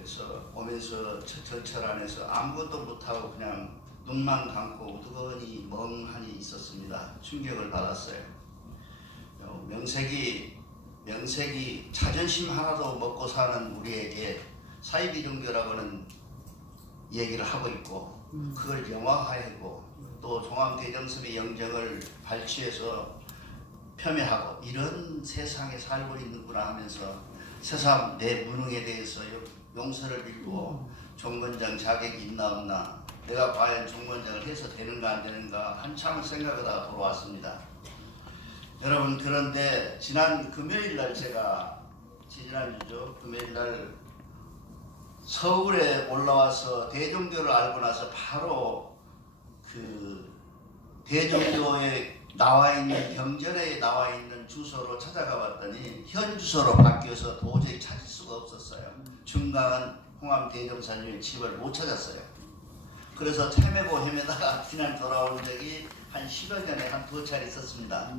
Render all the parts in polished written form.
그래서 오면서 절철 안에서 아무것도 못하고 그냥 눈만 감고 우두커니 멍하니 있었습니다. 충격을 받았어요. 명색이 자존심 하나도 먹고 사는 우리에게 사이비 종교라고는 얘기를 하고 있고 그걸 영화화하고 또 종합대정섭의 영정을 발췌해서 폄훼하고 이런 세상에 살고 있는구나 하면서 세상 내 무능에 대해서 용서를 빌고 종건장 자격이 있나 없나 내가 과연 종건장을 해서 되는가 안 되는가 한참을 생각하다가 돌아왔습니다. 여러분, 그런데 지난 금요일날 제가 지난주죠. 금요일날 서울에 올라와서 대종교를 알고 나서 바로 그 대종교에 나와 있는 경전에 나와 있는 주소로 찾아가 봤더니 현 주소로 바뀌어서 도저히 찾을 수가 없었어요. 중강은 홍암 대종사님의 집을 못 찾았어요. 그래서 헤매다가 지난 돌아온 적이 한 10여 년에 한 2차례 있었습니다.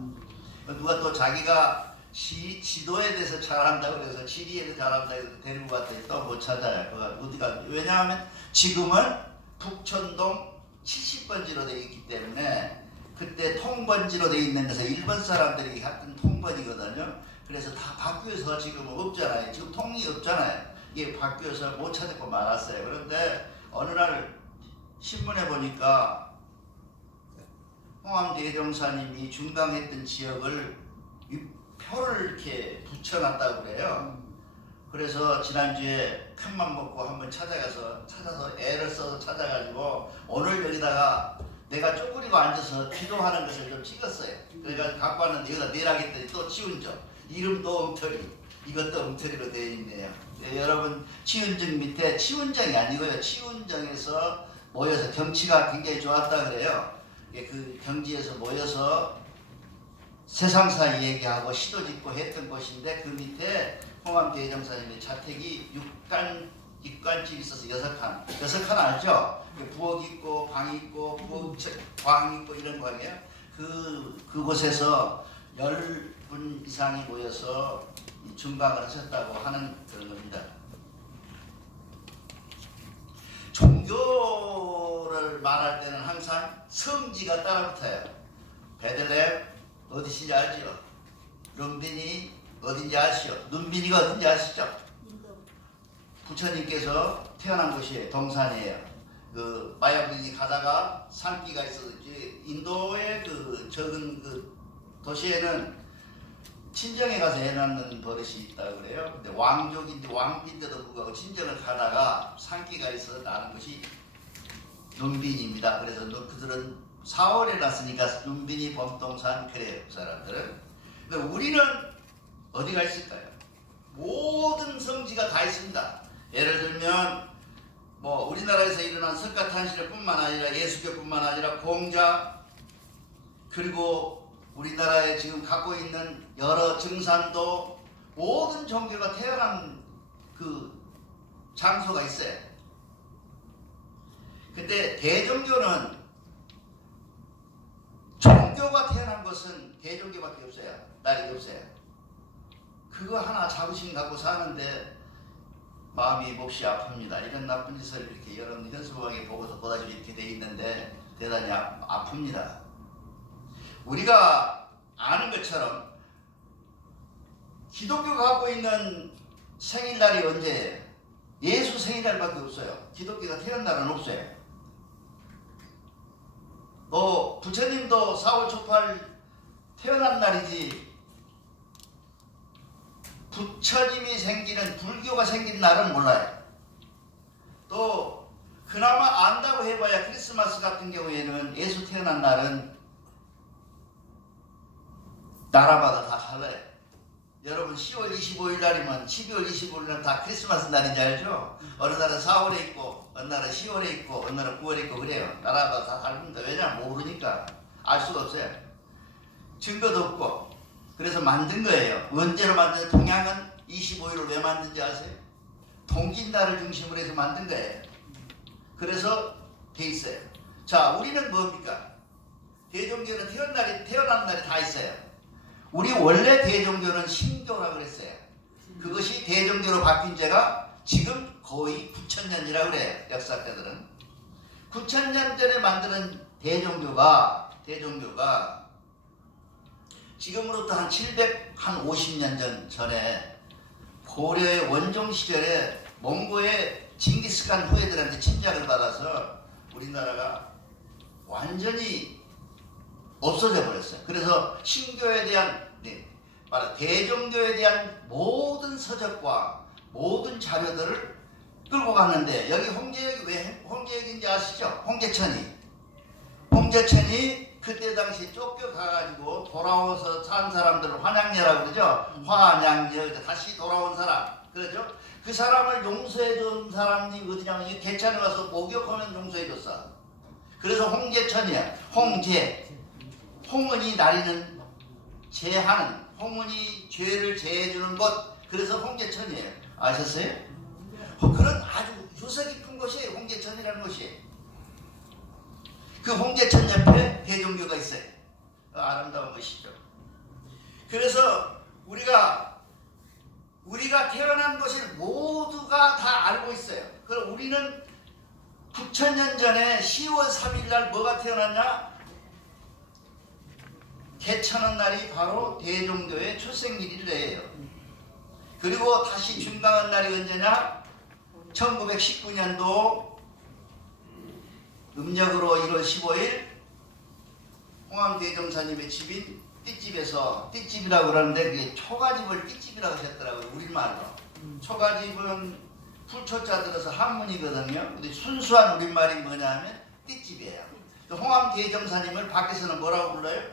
누가 또 자기가 지도에 대해서 잘한다고 그래서 지리에 대해서 잘한다고 해서 데리고 갔더니 또 못 찾아요. 어디가, 왜냐하면 지금은 북촌동 70번지로 되어 있기 때문에 그때 통번지로 되어 있는 데서 일본 사람들이 했던 통번이거든요. 그래서 다 바뀌어서 지금은 없잖아요. 지금 통이 없잖아요. 이게 바뀌어서 못 찾고 말았어요. 그런데 어느 날 신문에 보니까 홍암 대종사님이 중강했던 지역을 표를 이렇게 붙여놨다고 그래요. 그래서 지난주에 큰맘 먹고 한번 찾아서 애를 써서 찾아가지고 오늘 여기다가 내가 쪼그리고 앉아서 기도하는 것을 좀 찍었어요. 그러니까 갖고 왔는데 여기다 내라겠더니 또 치운정. 이름도 엉터리. 이것도 엉터리로 되어 있네요. 네, 여러분, 치운정 밑에 치운정이 아니고요. 치운정에서 모여서 경치가 굉장히 좋았다 그래요. 그 경지에서 모여서 세상사 얘기하고 시도짓고 했던 곳인데 그 밑에 홍암 대종사님의 자택이 육간집이 있어서 6칸 알죠? 부엌 있고 방 있고 방 있고 이런 거 아니에요? 그곳에서 10분 이상이 모여서 중강을 하셨다고 하는 그런 겁니다. 종교를 말할 때는 항상 성지가 따라붙어요. 베들레헴 어디신지 알죠? 룸비니 어딘지 아시죠? 눈비니가 어딘지 아시죠? 부처님께서 태어난 곳이에요. 동산이에요. 그 마야분이 가다가 산기가 있어서 인도의 그 적은 그 도시에는 친정에 가서 해놨는 버릇이 있다고 그래요. 근데 왕족인데 왕비인데도 불구하고 친정을 가다가 산기가 있어서 나는 것이 눈빈입니다. 그래서 그들은 4월에 났으니까 눈빈이 범동산 그래요. 그 사람들은. 근데 우리는 어디가 있을까요? 모든 성지가 다 있습니다. 예를 들면 뭐 우리나라에서 일어난 석가탄신일뿐만 아니라 예수교뿐만 아니라 공자 그리고 우리나라에 지금 갖고 있는 여러 증산도 모든 종교가 태어난 그 장소가 있어요. 근데 대종교는 종교가 태어난 것은 대종교밖에 없어요. 나라가 없어요. 그거 하나 자부심 갖고 사는데 마음이 몹시 아픕니다. 이런 나쁜 짓을 이렇게 여러분 현수막에 보고서 보다시피 이렇게 돼 있는데 대단히 아픕니다. 우리가 아는 것처럼 기독교가 갖고 있는 생일날이 언제예요? 예수 생일날밖에 없어요. 기독교가 태어난 날은 없어요. 부처님도 4월 초팔 태어난 날이지 부처님이 생기는 불교가 생긴 날은 몰라요. 또 그나마 안다고 해봐야 크리스마스 같은 경우에는 예수 태어난 날은 나라마다 다 달라요. 여러분 10월 25일 날이면 12월 25일 날은 다 크리스마스 날인지 알죠? 어느 날은 4월에 있고 어느 날은 10월에 있고 어느 날은 9월에 있고 그래요. 나라마다 다 다릅니다. 왜냐하면 모르니까 알 수가 없어요. 증거도 없고. 그래서 만든 거예요. 언제로 만든 동양은 25일을 왜 만든지 아세요? 동짓날을 중심으로 해서 만든 거예요. 그래서 돼 있어요. 자, 우리는 뭡니까? 대종교는 태어난 날이 다 있어요. 우리 원래 대종교는 신교라고 그랬어요. 그것이 대종교로 바뀐 지가 지금 거의 9,000년이라고 그래요. 역사학자들은. 9,000년 전에 만드는 대종교가 지금으로부터 한 750년 전에 고려의 원종 시절에 몽고의 징기스칸 후예들한테 침략을 받아서 우리나라가 완전히 없어져 버렸어요. 그래서 신교에 대한 대종교에 대한 모든 서적과 모든 자료들을 끌고 갔는데, 여기 홍제역이 왜 홍제역인지 아시죠? 홍제천이 그때 당시 쫓겨가가지고 돌아와서 산 사람들을 환양녀라고 그러죠. 환양녀, 다시 돌아온 사람, 그러죠. 그 사람을 용서해준 사람이 어디냐면 이 개천에 와서 목욕하면 용서해줬어. 그래서 홍제천이야. 홍은이 나리는 제하는, 홍은이 죄를 제해주는 곳, 그래서 홍제천이에요. 아셨어요? 그런 아주 유서 깊은 곳이에요. 홍제천이라는 곳이. 그 홍제천 옆에 대종교가 있어요. 아름다운 곳이죠. 그래서 우리가 태어난 것을 모두가 다 알고 있어요. 그럼 우리는 9,000년 전에 10월 3일 날 뭐가 태어났냐? 개천한 날이 바로 대종교의 출생일이래요. 그리고 다시 준강한 날이 언제냐? 1919년도 음력으로 1월 15일 홍암대종사님의 집인 띠집에서, 띠집이라고 그러는데 그게 초가집을 띠집이라고 하셨더라고요. 우리말로. 초가집은 풀초자 들어서 한문이거든요. 근데 순수한 우리말이 뭐냐면 띠집이에요. 홍암대종사님을 밖에서는 뭐라고 불러요?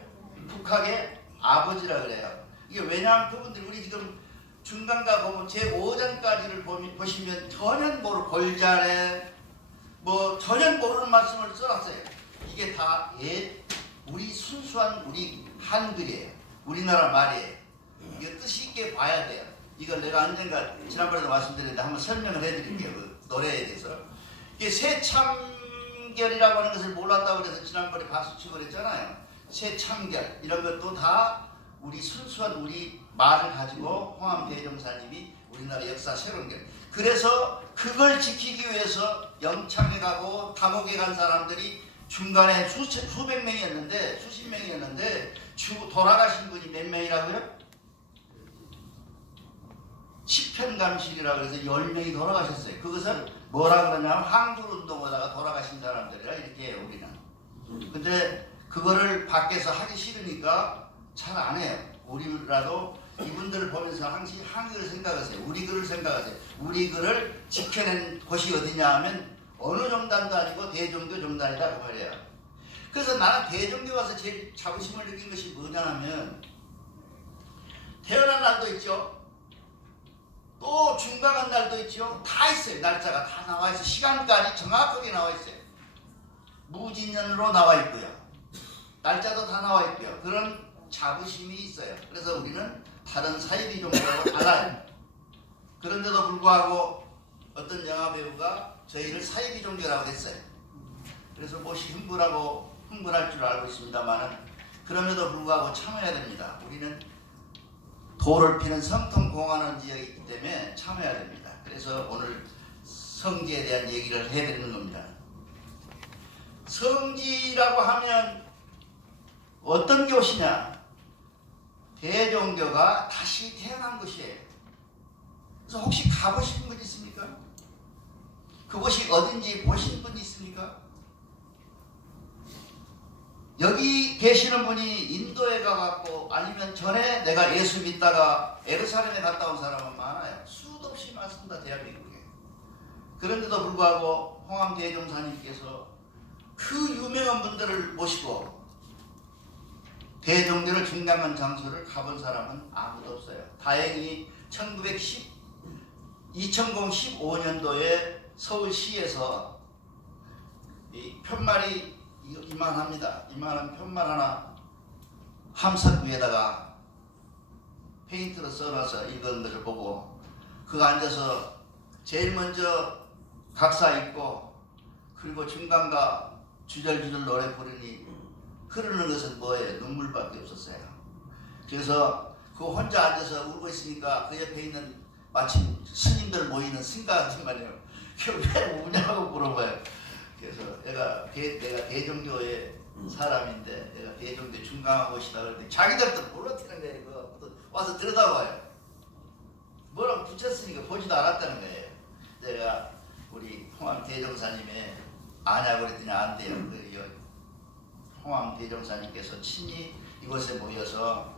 북학의 아버지라 그래요. 이게 왜냐하면 그분들 우리 지금 중간가 보면 제5장까지를 보시면 전혀 모르는 골자래 뭐 전혀 모르는 말씀을 써놨어요. 이게 다 우리 순수한 우리 한글이에요. 우리나라 말이에요. 이거 뜻이 있게 봐야 돼요. 이걸 내가 언젠가 지난번에도 말씀드렸는데 한번 설명을 해드릴게요. 그 노래에 대해서. 이게 새참결이라고 하는 것을 몰랐다고 그래서 지난번에 박수치고 그랬잖아요. 새참결 이런 것도 다 우리 순수한 우리 말을 가지고 홍암대종사님이 우리나라 역사 새로운 게, 그래서 그걸 지키기 위해서 영창에 가고 감옥에 간 사람들이 중간에 수백 명이었는데, 수십 명이었는데 돌아가신 분이 몇 명이라고요? 10편감실이라고 해서 10명이 돌아가셨어요. 그것은 뭐라 그러냐면 항불운동하다가 돌아가신 사람들이라 이렇게 해요, 우리는. 근데 그거를 밖에서 하기 싫으니까 잘 안 해요. 우리라도 이분들을 보면서 항상 한글을 생각하세요. 우리 글을 생각하세요. 우리 글을 지켜낸 곳이 어디냐 하면 어느 정단도 아니고 대종교 정단이다 그 말이에요. 그래서 나는 대종교 가서 제일 자부심을 느낀 것이 뭐냐 하면 태어난 날도 있죠. 또 중강한 날도 있죠. 다 있어요. 날짜가 다 나와 있어요. 시간까지 정확하게 나와 있어요. 무진년으로 나와 있고요. 날짜도 다 나와 있고요. 그런 자부심이 있어요. 그래서 우리는 다른 사이비 종교하고 달라요. 그런데도 불구하고 어떤 영화배우가 저희를 사이비 종교라고 했어요. 그래서 무엇이 흥분할 줄 알고 있습니다만 그럼에도 불구하고 참아야 됩니다. 우리는 돌을 피는 성통공하는 지역이기 때문에 참아야 됩니다. 그래서 오늘 성지에 대한 얘기를 해드리는 겁니다. 성지라고 하면 어떤 곳이냐? 대종교가 다시 태어난 곳이에요. 그래서 혹시 가보신 분 있습니까? 그곳이 어딘지 보신 분 있습니까? 여기 계시는 분이 인도에 가갖고 아니면 전에 내가 예수 믿다가 예루살렘에 갔다 온 사람은 많아요. 수도 없이 많습니다. 대한민국에. 그런데도 불구하고 홍암대종사님께서 그 유명한 분들을 모시고 대종교를 중량한 장소를 가본 사람은 아무도 없어요. 다행히 2015년도에 서울시에서 이 편말이 이만합니다. 이만한 편말 하나 함석 위에다가 페인트로 써놔서 읽은 것을 보고 그거 앉아서 제일 먼저 각사 읽고 그리고 중간과 주절주절 노래 부르니 흐르는 것은 뭐예요? 눈물밖에 없었어요. 그래서 그 혼자 앉아서 울고 있으니까 그 옆에 있는 마침 스님들 모이는 승가 같은 말이에요. 왜 우냐고 물어봐요. 그래서 내가 대종교의 사람인데 내가 대종교 중강한 곳이다 그랬더니 자기들도 몰랐다는 거예요. 그거 와서 들여다봐요. 뭐라고 붙였으니까 보지도 않았다는 거예요. 내가 우리 홍암 대종사님의 아냐고 그랬더니 안 돼요. 홍암 대종사님께서 친히 이곳에 모여서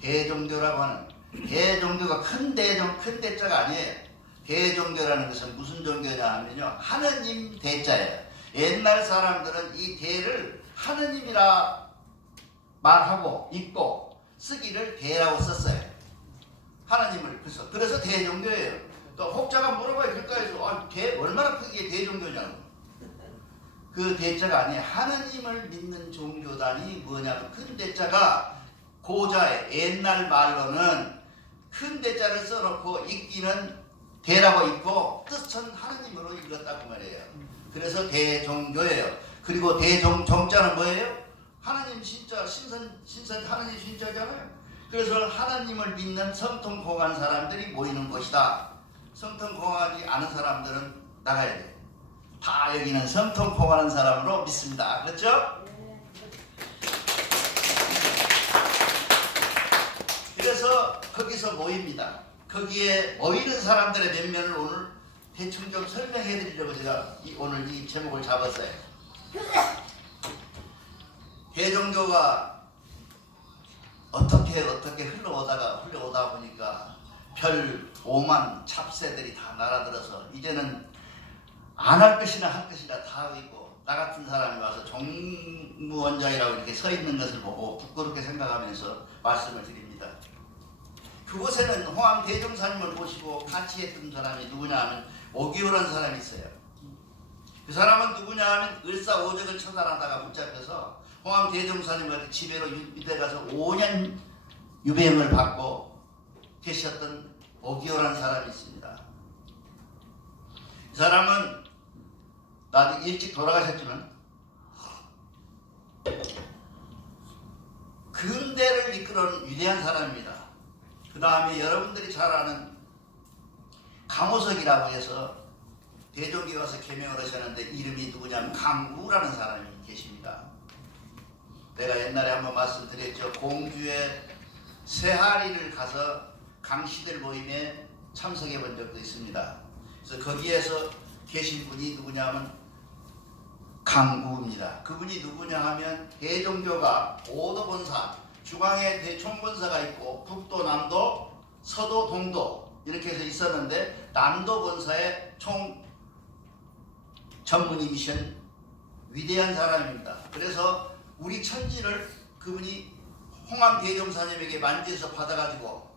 대종교라고 하는, 대종교가 큰 대자가 아니에요. 대종교라는 것은 무슨 종교냐 하면요, 하느님 대자예요. 옛날 사람들은 이 대를 하느님이라 말하고 읽고 쓰기를 대라고 썼어요. 하나님을. 그래서 대종교예요. 또 혹자가 물어봐요. 길가에서 대 얼마나 크게 대종교냐고. 그 대자가 아니에요. 하느님을 믿는 종교단이 뭐냐면, 큰 대자가 고자의 옛날 말로는 큰 대자를 써놓고 읽기는 대라고 읽고 뜻은 하느님으로 읽었다고 말이에요. 그래서 대종교예요. 그리고 대종자는 뭐예요? 하나님 신자, 신선 하나님 신자잖아요. 그래서 하나님을 믿는 성통공한 사람들이 모이는 곳이다. 성통공하지 않은 사람들은 나가야 돼. 다 여기는 성통공하는 사람으로 믿습니다. 그렇죠? 그래서 거기서 모입니다. 거기에 모이는 사람들의 면면을 오늘 대충 좀 설명해 드리려고 제가 오늘 이 제목을 잡았어요. 대종교가 어떻게 흘러오다 보니까 별 오만 찹새들이 다 날아들어서 이제는 안 할 것이나 할 것이나 다 있고, 나 같은 사람이 와서 종무원장이라고 이렇게 서 있는 것을 보고 부끄럽게 생각하면서 말씀을 드립니다. 그곳에는 홍암 대종사님을 모시고 같이 했던 사람이 누구냐 하면 오기호라는 사람이 있어요. 그 사람은 누구냐 하면 을사오적을 처단하다가 붙잡혀서 홍암 대종사님한테 집에로 유대 가서 5년 유배형을 받고 계셨던 오기호라는 사람이 있습니다. 이 사람은 나도 일찍 돌아가셨지만 근대를 이끌어온 위대한 사람입니다. 그 다음에 여러분들이 잘 아는 강호석이라고 해서 대종교에 와서 개명을 하셨는데 이름이 누구냐면 강구라는 사람이 계십니다. 내가 옛날에 한번 말씀드렸죠. 공주의 새하리를 가서 강씨들 모임에 참석해 본 적도 있습니다. 그래서 거기에서 계신 분이 누구냐면 강구입니다. 그분이 누구냐 하면 대종교가 5도 본사, 중앙에 대총본사가 있고 북도, 남도, 서도, 동도 이렇게 해서 있었는데 남도 본사의 총 전문이신 위대한 사람입니다. 그래서 우리 천지를 그분이 홍암 대종사님에게 만지에서 받아가지고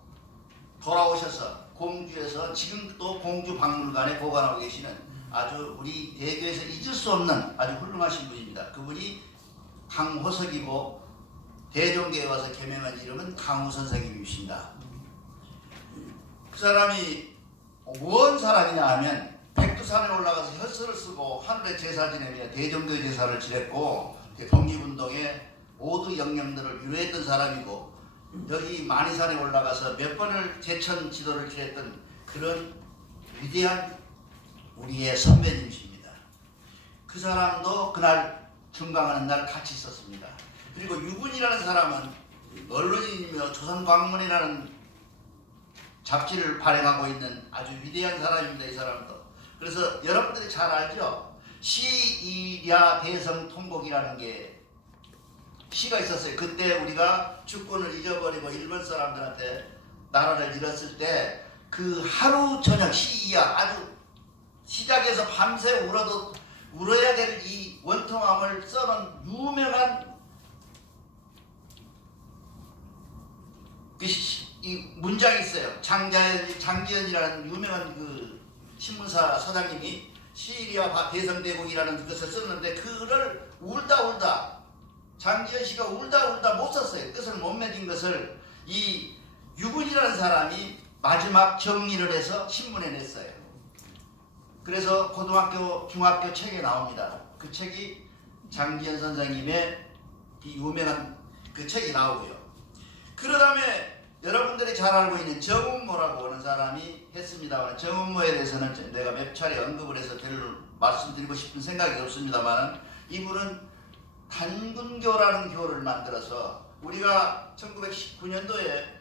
돌아오셔서 공주에서 지금도 공주 박물관에 보관하고 계시는 아주 우리 대교에서 잊을 수 없는 아주 훌륭하신 분입니다. 그분이 강호석이고 대종교에 와서 개명한 이름은 강우 선생님이십니다. 그 사람이 무언 사람이냐 하면 백두산에 올라가서 혈서를 쓰고 하늘에 제사 지내며 대종교 제사를 지냈고 독립운동에 모두 영령들을 유래했던 사람이고 여기 만이산에 올라가서 몇 번을 제천 지도를 지냈던 그런 위대한 우리의 선배님이십니다. 그 사람도 그날 중강하는 날 같이 있었습니다. 그리고 유군이라는 사람은 언론인이며 조선광문이라는 잡지를 발행하고 있는 아주 위대한 사람입니다. 이 사람도. 그래서 여러분들이 잘 알죠? 시이랴 대성통곡이라는 게 시가 있었어요. 그때 우리가 주권을 잊어버리고 일본 사람들한테 나라를 잃었을 때 그 하루 저녁 시이야 아주 시작해서 밤새 울어도 울어야 될 이 원통함을 써놓은 유명한 이 문장이 있어요. 장기현이라는 유명한 그 신문사 사장님이 시리아 대성대국이라는 것을 썼는데 그를 울다 장기현 씨가 울다 못 썼어요. 뜻을 못 맺은 것을 이 유군이라는 사람이 마지막 정리를 해서 신문에 냈어요. 그래서 고등학교, 중학교 책에 나옵니다. 그 책이 장기현 선생님의 이 유명한 그 책이 나오고요. 그 다음에 여러분들이 잘 알고 있는 정운모라고 하는 사람이 했습니다만, 정운모에 대해서는 내가 몇 차례 언급을 해서 말씀드리고 싶은 생각이 없습니다만, 이분은 단군교라는 교를 만들어서, 우리가 1919년도에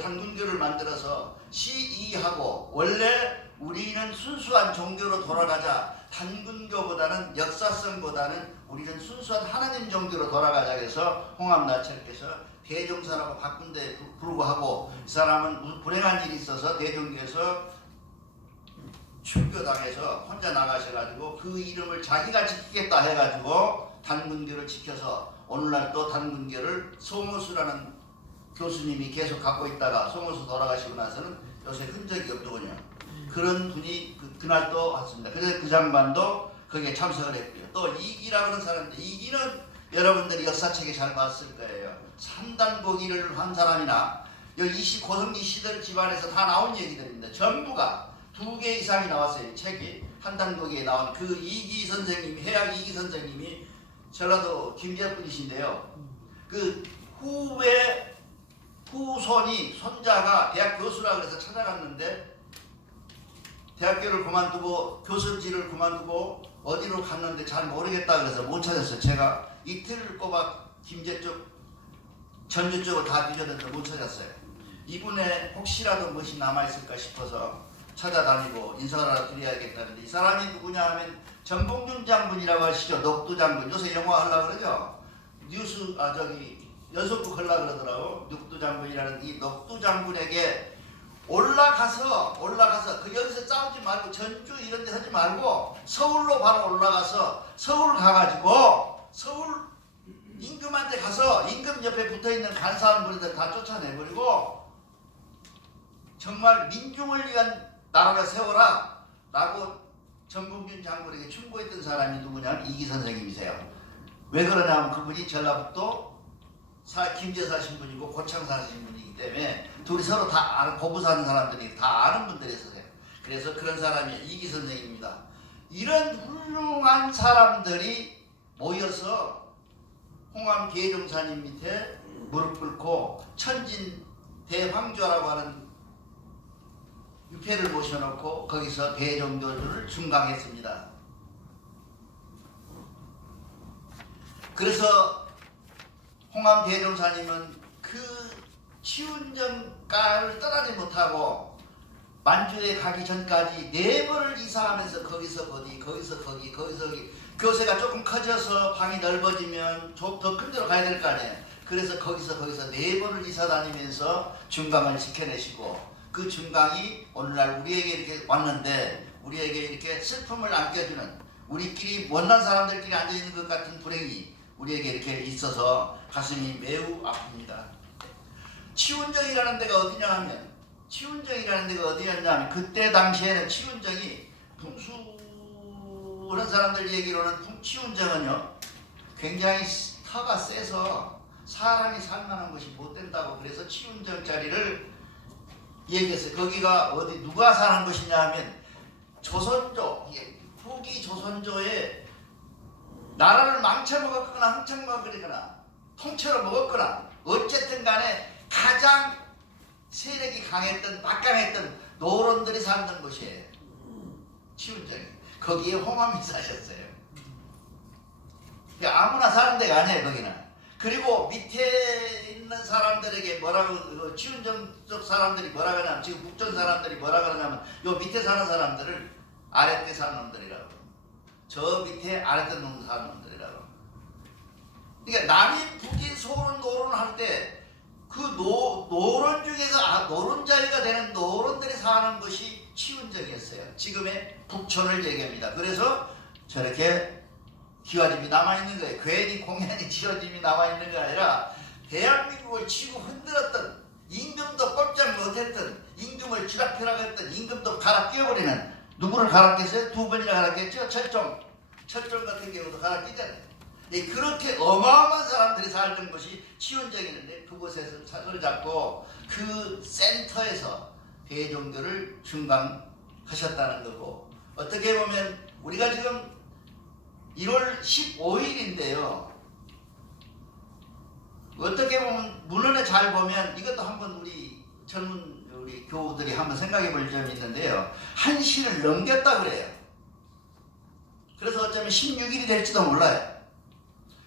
단군교를 만들어서 시의하고, 원래 우리는 순수한 종교로 돌아가자, 단군교보다는 역사성보다는 우리는 순수한 하나님 종교로 돌아가자 해서 홍합나철께서 대종사라고 바꾼 데 불구하고, 이 사람은 불행한 일이 있어서 대종교에서 출교당해서 혼자 나가셔가지고 그 이름을 자기가 지키겠다 해가지고 단군교를 지켜서 오늘날 또 단군교를 송호수라는 교수님이 계속 갖고 있다가 송호수 돌아가시고 나서는 요새 흔적이 없더군요. 그런 분이 그날 또 왔습니다. 그래서 그 장관도 거기에 참석을 했고요. 또 이기라고 하는 사람인데, 이기는 여러분들이 역사책에 잘 봤을 거예요. 산단고기를 한 사람이나 고성기 시대 집안에서 다 나온 얘기들입니다. 전부가 2개 이상이 나왔어요. 책이 한단고기에 나온 그 이기 선생님이, 해학 이기 선생님이 전라도 김제 분이신데요. 그 후손이, 손자가 대학 교수라 그래서 찾아갔는데, 대학교를 그만두고 교수직을 그만두고 어디로 갔는데 잘 모르겠다 그래서 못 찾았어요. 제가 이틀 꼬박 김제 쪽, 전주 쪽을 다 뒤졌는데 못 찾았어요. 이분의 혹시라도 무엇이 남아있을까 싶어서 찾아다니고 인사를 드려야겠다는데, 이 사람이 누구냐 하면 전봉준 장군이라고 하시죠. 녹두 장군. 요새 영화 하려고 그러죠. 연속극 하려고 그러더라고. 녹두 장군이라는 이 녹두 장군에게 올라가서 여기서 싸우지 말고 전주 이런 데 하지 말고 서울로 바로 올라가서 서울 가가지고 서울 임금한테 가서 임금 옆에 붙어있는 간사한 분들 다 쫓아내버리고 정말 민중을 위한 나라를 세워라 라고 전봉준 장군에게 충고했던 사람이 누구냐면 이기 선생님이세요. 왜 그러냐면 그분이 전라북도 김제 사신 분이고 고창 사신 분이기 때문에 둘이 서로 다 아는, 고부 사는 사람들이 다 아는 분들이었어요. 그래서 그런 사람이 이기 선생입니다. 이런 훌륭한 사람들이 모여서 홍암 계종사님 밑에 무릎 꿇고 천진 대황조라고 하는 유패를 모셔놓고 거기서 대종교를 중강했습니다. 그래서 홍암 대종사님은 그 치운정가를 떠나지 못하고 만주에 가기 전까지 4번을 이사하면서 거기서 거기 교세가 조금 커져서 방이 넓어지면 더 큰 데로 가야 될 거 아니에요. 그래서 거기서 4번을 이사 다니면서 중강을 지켜내시고, 그 중강이 오늘날 우리에게 이렇게 왔는데 우리에게 이렇게 슬픔을 안겨주는, 우리끼리 못난 사람들끼리 앉아있는 것 같은 불행이 우리에게 이렇게 있어서 가슴이 매우 아픕니다. 치운정이라는 데가 어디냐 하면, 그때 당시에는 치운정이 풍수하는 사람들 얘기로는 치운정은요 굉장히 터가 세서 사람이 살만한 것이 못 된다고, 그래서 치운정 자리를 얘기했어요. 거기가 누가 사는 것이냐 하면 조선조, 후기 조선조의 나라를 망쳐먹었거나 훔쳐먹었거나 통째로 먹었거나 어쨌든 간에 가장 세력이 강했던, 막강했던 노론들이 살던 곳이에요. 치운정이. 거기에 홍암이 사셨어요. 아무나 사는 데가 아니에요, 거기는. 그리고 밑에 있는 사람들에게 뭐라고, 치운정 쪽 사람들이 뭐라 그러냐면, 지금 북전 사람들이 뭐라 그러냐면, 요 밑에 사는 사람들을 아랫대 사는 놈들이라고. 저 밑에 아랫대 사는 놈들이라고. 그러니까 남이 북이 소론 노론 할 때 그 노론 중에서 노론자리가 되는 노론들이 사는 것이 치운정이었어요. 지금의 북촌을 얘기합니다. 그래서 저렇게 기와집이 남아있는 거예요. 괜히 공연이 지어짐이 남아있는 게 아니라 대한민국을 치고 흔들었던, 임금도 꼼짝 못했던, 임금을 쥐락펴락 했던, 임금도 갈아 끼워버리는, 누구를 갈아 꼈어요? 2번이나 갈아 꼈죠? 철종 같은 경우도 갈아 끼잖아요. 그렇게 어마어마한 사람들이 살던 곳이 치운정이었는데, 그곳에서 차를 잡고 그 센터에서 대종교를 중강하셨다는 거고, 어떻게 보면 우리가 지금 1월 15일인데요. 어떻게 보면 문헌에 잘 보면 이것도 한번 우리 젊은 우리 교우들이 한번 생각해 볼 점이 있는데요. 한 시를 넘겼다 그래요. 그래서 어쩌면 16일이 될지도 몰라요.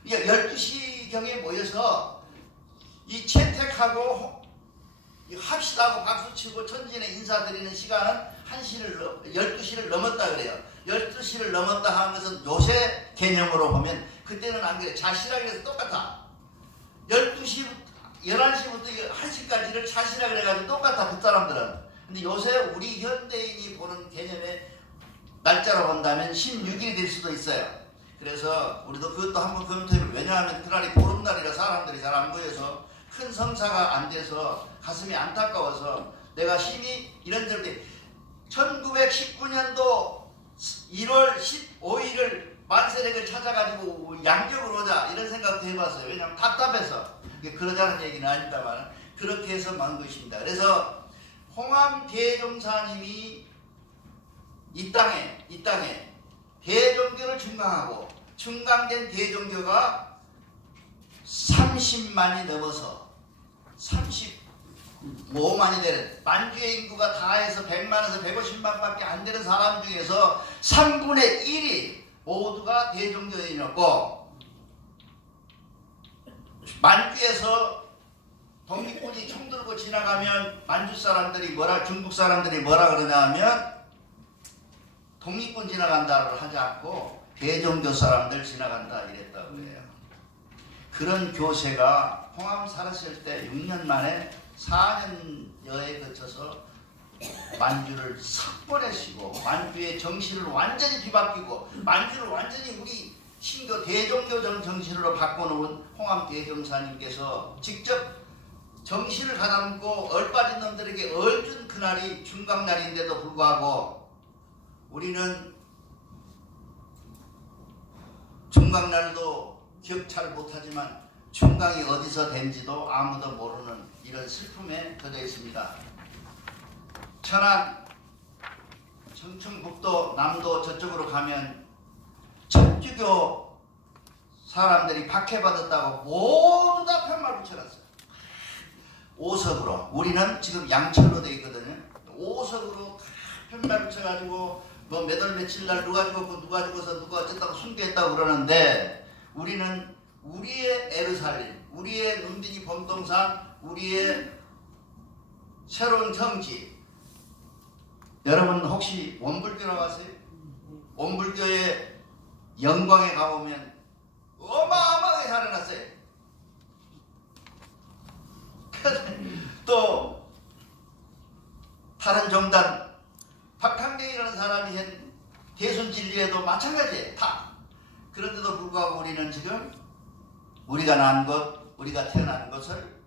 12시경에 모여서 이 채택하고 합시다 하고 박수치고 천진에 인사드리는 시간은 12시를 넘었다 그래요. 12시를 넘었다 하는 것은 요새 개념으로 보면 그때는 안 그래. 자시라 그래서 똑같아. 12시부터 11시부터 1시까지를 자시라 그래가지고 똑같아 그 사람들은. 근데 요새 우리 현대인이 보는 개념의 날짜로 본다면 16일이 될 수도 있어요. 그래서 우리도 그것도 한번 검토해볼. 왜냐하면 그날이 보름날이라 사람들이 잘 안 보여서 큰 성사가 안 돼서 가슴이 안타까워서 내가 심히 이런저런 1919년도 1월 15일을 만세력을 찾아가지고 양력으로 오자 이런 생각도 해봤어요. 왜냐하면 답답해서. 그러자는 얘기는 아닙니다만 그렇게 해서 만든 것입니다. 그래서 홍암 대종사님이 이 땅에 대종교를 증강하고 증강된 대종교가 30만이 넘어서 35만이 되는 만주의 인구가 다 해서 100만에서 150만밖에 안 되는 사람 중에서 3분의 1이 모두가 대종교인이었고 만주에서 독립군이 총 들고 지나가면 만주 사람들이 중국 사람들이 뭐라 그러냐 하면 독립군 지나간다를 하지 않고 대종교 사람들 지나간다 이랬다고 해요. 그런 교세가 홍암 살았을 때 6년 만에 4년여에 거쳐서 만주를 삭번해시고 만주의 정신을 완전히 뒤바뀌고 만주를 완전히 우리 신교 대종교 정신으로 바꿔놓은 홍암 대종사님께서 직접 정신을 가다듬고 얼빠진 놈들에게 얼준 그날이 중강날인데도 불구하고 우리는 중강날도 기억 잘 못하지만 중강이 어디서 된지도 아무도 모르는 이런 슬픔에 젖어 있습니다. 천안, 청춘북도, 남도 저쪽으로 가면 천주교 사람들이 박해받았다고 모두 다 편말 붙여놨어요. 오석으로. 우리는 지금 양철로 돼 있거든요. 오석으로 편말 붙여가지고 뭐 몇 월 며칠 날 누가 죽었고 누가 죽어서 누가 어쨌다고 순교했다고 그러는데 우리는 우리의 에르살림, 우리의 눈빈이 범동산, 우리의 새로운 성지. 여러분 혹시 원불교라고 아세요? 원불교의 영광에 가보면 어마어마하게 살아났어요. 또 다른 종단 박항경이라는 사람이 한 대순진리에도 마찬가지예요. 다. 그런데도 불구하고 우리는 지금 우리가 난 곳, 우리가 태어난 곳을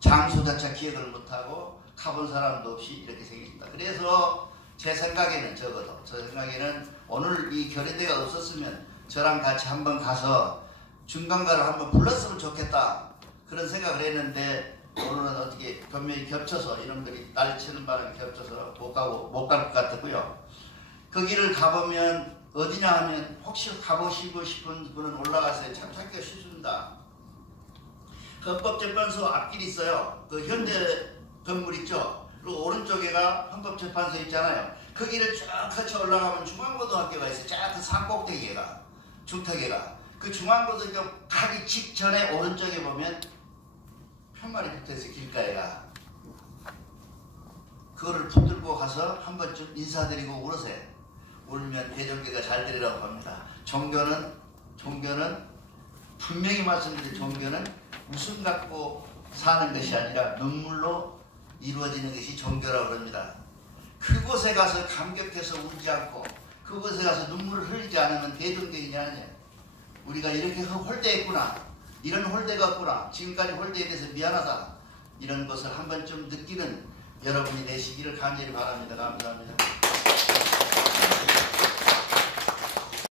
장소 자체 기억을 못하고 가본 사람도 없이 이렇게 생겼습니다. 그래서 제 생각에는 적어도 제 생각에는 오늘 이 결의대가 없었으면 저랑 같이 한번 가서 중간가를 한번 불렀으면 좋겠다 그런 생각을 했는데 오늘은 어떻게 변명이 겹쳐서 이놈들이 난리치는 바람에 겹쳐서 못 갈 것 같았고요. 거기를 가보면 어디냐 하면 혹시 가보시고 싶은 분은 올라가서 참 찾기가 쉽습니다. 헌법재판소 앞길이 있어요. 그 현대 건물 있죠. 그리고 오른쪽에가 헌법재판소 있잖아요. 거기를 쭉 거쳐 올라가면 중앙고등학교가 있어요. 쫙 그 산꼭대기가 중턱에가 그 중앙고등학교 가기 직전에 오른쪽에 보면 편말이 붙어있어요. 길가에가. 그거를 붙들고 가서 한 번쯤 인사드리고 울으세요. 울면 대종교가 잘 되리라고 합니다. 종교는 분명히 말씀드린 종교는 웃음 갖고 사는 것이 아니라 눈물로 이루어지는 것이 종교라고 합니다. 그곳에 가서 감격해서 울지 않고 그곳에 가서 눈물을 흘리지 않으면 대종교인이 아니에요. 우리가 이렇게 홀대했구나. 이런 홀대가 없구나. 지금까지 홀대에 대해서 미안하다. 이런 것을 한 번쯤 느끼는 여러분이 되시기를 간절히 바랍니다. 감사합니다.